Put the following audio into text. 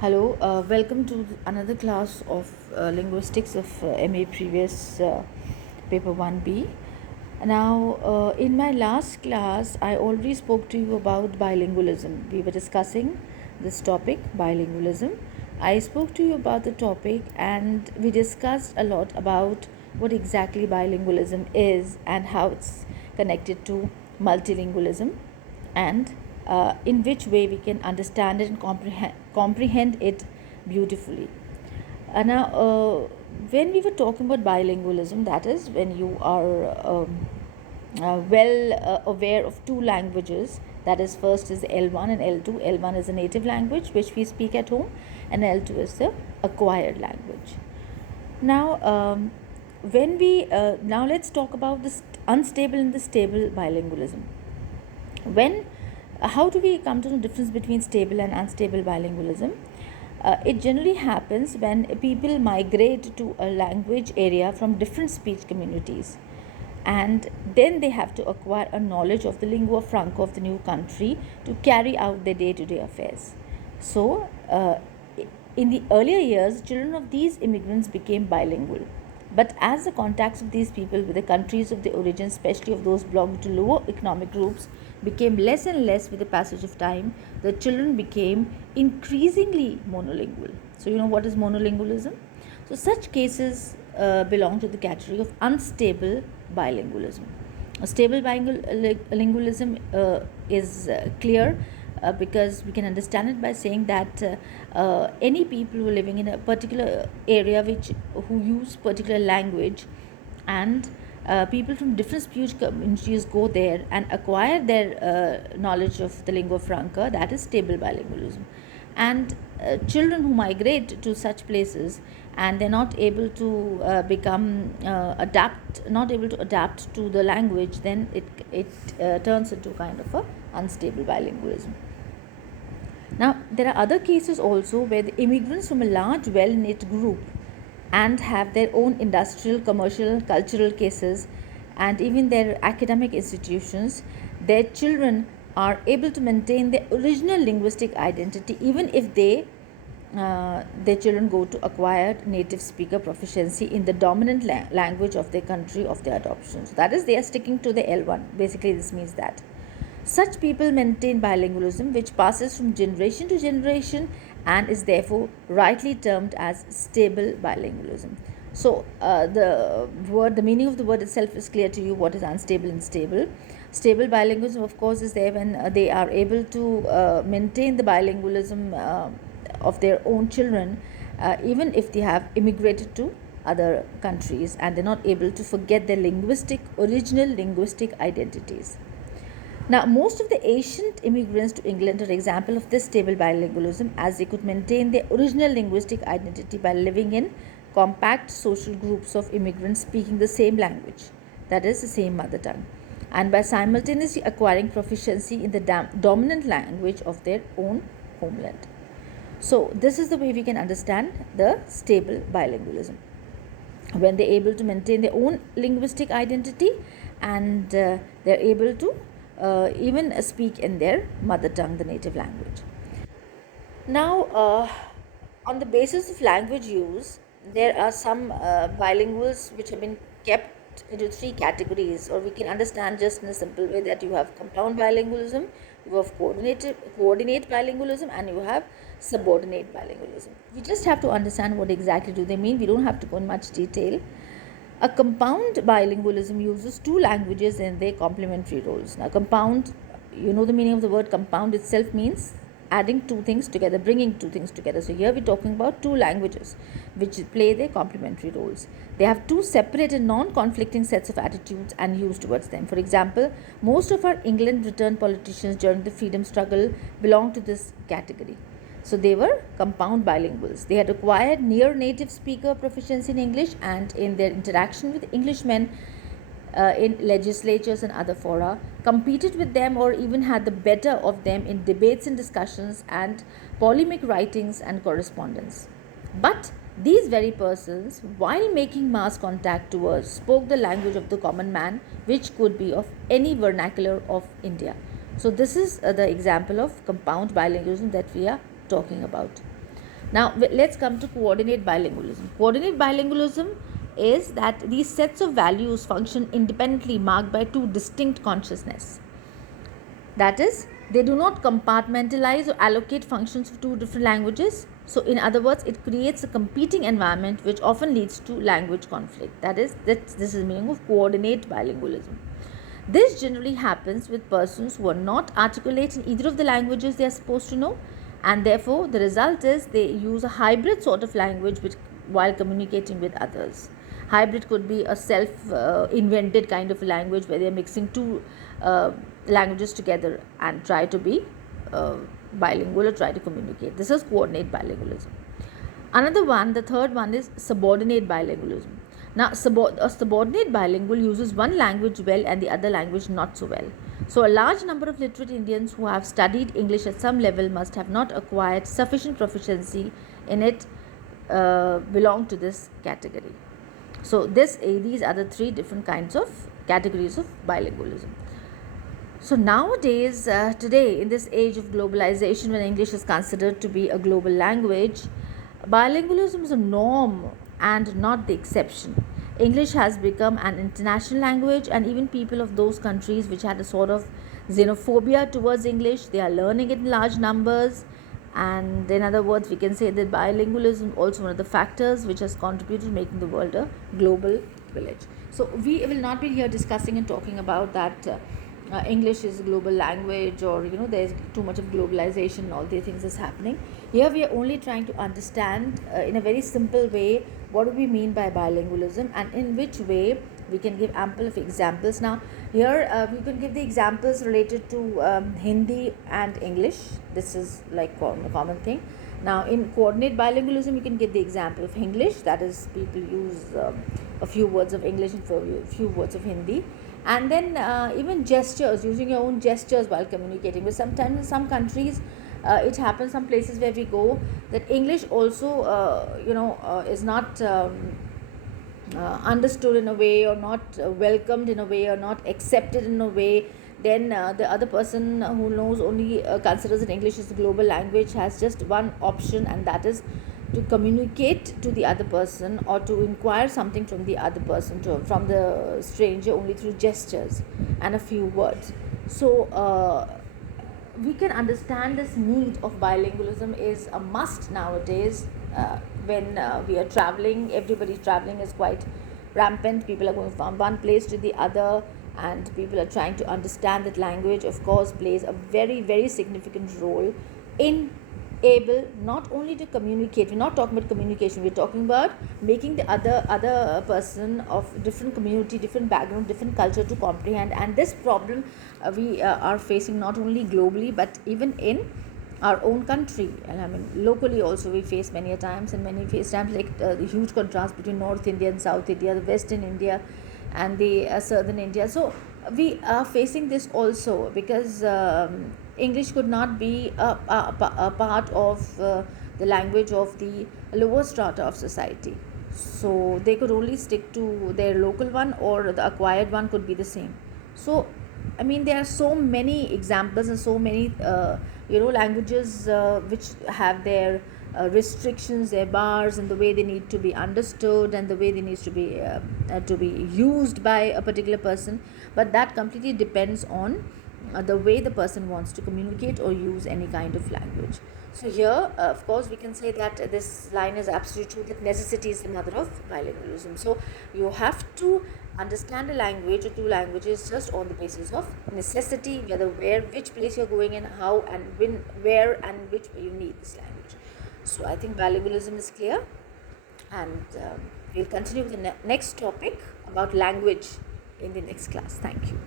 Hello, welcome to another class of linguistics of MA previous paper 1B. Now, in my last class, I already spoke to you about bilingualism. We were discussing this topic, bilingualism. I spoke to you about the topic and we discussed a lot about what exactly bilingualism is and how it's connected to multilingualism and in which way we can understand it and comprehend it beautifully. When we were talking about bilingualism, that is when you are aware of two languages. That is, first is L1 and L2. L1 is a native language which we speak at home, and L2 is the acquired language. Now, when we now let's talk about this unstable and the stable bilingualism. When How do we come to the difference between stable and unstable bilingualism? It generally happens when people migrate to a language area from different speech communities, and then they have to acquire a knowledge of the lingua franca of the new country to carry out their day-to-day affairs. So in the earlier years, children of these immigrants became bilingual. But as the contacts of these people with the countries of their origin, especially of those belonging to lower economic groups, became less and less with the passage of time, the children became increasingly monolingual. So, you know what is monolingualism? So, such cases belong to the category of unstable bilingualism. A stable bilingualism is clear because we can understand it by saying that any people who are living in a particular area who use particular language, and people from different speech communities go there and acquire their knowledge of the lingua franca, that is stable bilingualism. And children who migrate to such places and they're not able to not able to adapt to the language, then it turns into kind of a unstable bilingualism. Now, there are other cases also where the immigrants from a large, well knit group and have their own industrial, commercial, cultural cases, and even their academic institutions, their children are able to maintain their original linguistic identity even if their children go to acquired native speaker proficiency in the dominant language of their country of their adoption. So that is, they are sticking to the L1. Basically, this means that such people maintain bilingualism, which passes from generation to generation and is therefore rightly termed as stable bilingualism. So, the meaning of the word itself is clear to you. What is unstable and stable? Stable bilingualism, of course, is there when they are able to maintain the bilingualism of their own children, even if they have immigrated to other countries and they're not able to forget their original linguistic identities. Now, most of the ancient immigrants to England are an example of this stable bilingualism, as they could maintain their original linguistic identity by living in compact social groups of immigrants speaking the same language, that is, the same mother tongue, and by simultaneously acquiring proficiency in the dominant language of their own homeland. So, this is the way we can understand the stable bilingualism, when they're able to maintain their own linguistic identity and they're able to even speak in their mother tongue, the native language. Now, on the basis of language use, there are some bilinguals which have been kept into three categories, or we can understand just in a simple way that you have compound bilingualism, you have coordinate bilingualism, and you have subordinate bilingualism. We just have to understand what exactly do they mean. We don't have to go in much detail. A compound bilingualism uses two languages in their complementary roles. Now, compound, you know the meaning of the word compound itself means adding two things together, bringing two things together. So, here we're talking about two languages which play their complementary roles. They have two separate and non conflicting sets of attitudes and views towards them. For example, most of our England returned politicians during the freedom struggle belong to this category. So they were compound bilinguals. They had acquired near native speaker proficiency in English, and in their interaction with Englishmen in legislatures and other fora, competed with them or even had the better of them in debates and discussions and polemic writings and correspondence. But these very persons, while making mass contact towards, spoke the language of the common man, which could be of any vernacular of India. So this is the example of compound bilingualism that we are talking about. Now let's come to coordinate bilingualism. Coordinate bilingualism is that these sets of values function independently, marked by two distinct consciousness. That is, they do not compartmentalize or allocate functions for two different languages. So, in other words, it creates a competing environment which often leads to language conflict. This is the meaning of coordinate bilingualism. This generally happens with persons who are not articulate in either of the languages they are supposed to know, and therefore the result is they use a hybrid sort of language while communicating with others. Hybrid could be a self invented kind of a language where they are mixing two languages together and try to be bilingual or try to communicate. This is coordinate bilingualism. Another one, the third one, is subordinate bilingualism. Now, a subordinate bilingual uses one language well and the other language not so well. So, a large number of literate Indians who have studied English at some level must have not acquired sufficient proficiency in it, belong to this category. So, these are the three different kinds of categories of bilingualism. So nowadays, today, in this age of globalization, when English is considered to be a global language, bilingualism is a norm and not the exception. English has become an international language, and even people of those countries which had a sort of xenophobia towards English, they are learning it in large numbers. And in other words, we can say that bilingualism is also one of the factors which has contributed to making the world a global village. So we will not be here discussing and talking about that English is a global language, or there's too much of globalization and all these things is happening. Here we are only trying to understand in a very simple way what do we mean by bilingualism, and in which way we can give ample of examples. Now here we can give the examples related to Hindi and English. This is like a common thing. Now in coordinate bilingualism, you can give the example of English, that is, people use a few words of English and a few words of Hindi. And then even gestures, using your own gestures while communicating. But sometimes in some countries, it happens, some places where we go, that English also is not understood in a way, or not welcomed in a way, or not accepted in a way. Then the other person who knows only considers that English is a global language has just one option, and that is to communicate to the other person, or to inquire something from the other person, from the stranger, only through gestures and a few words. So we can understand this need of bilingualism is a must nowadays. When we are traveling, everybody traveling is quite rampant. People are going from one place to the other, and people are trying to understand that language, of course, plays a very, very significant role in able not only to communicate. We're not talking about communication, we're talking about making the other person of different community, different background, different culture to comprehend. And this problem we are facing not only globally but even in our own country, and I mean locally also we face many a times, and many face times, like the huge contrast between North India and South India, the Western India and the Southern India. So we are facing this also because English could not be a part of the language of the lower strata of society. So they could only stick to their local one, or the acquired one could be the same. So I mean, there are so many examples and so many languages which have their restrictions, their bars, and the way they need to be understood, and the way they need to be used by a particular person. But that completely depends on the way the person wants to communicate or use any kind of language. So here, of course, we can say that this line is absolutely true, that necessity is the mother of bilingualism. So you have to understand a language or two languages just on the basis of necessity, whether which place you're going in, how and when, where and which way you need this language. So I think bilingualism is clear, and we'll continue with the next topic about language in the next class. Thank you.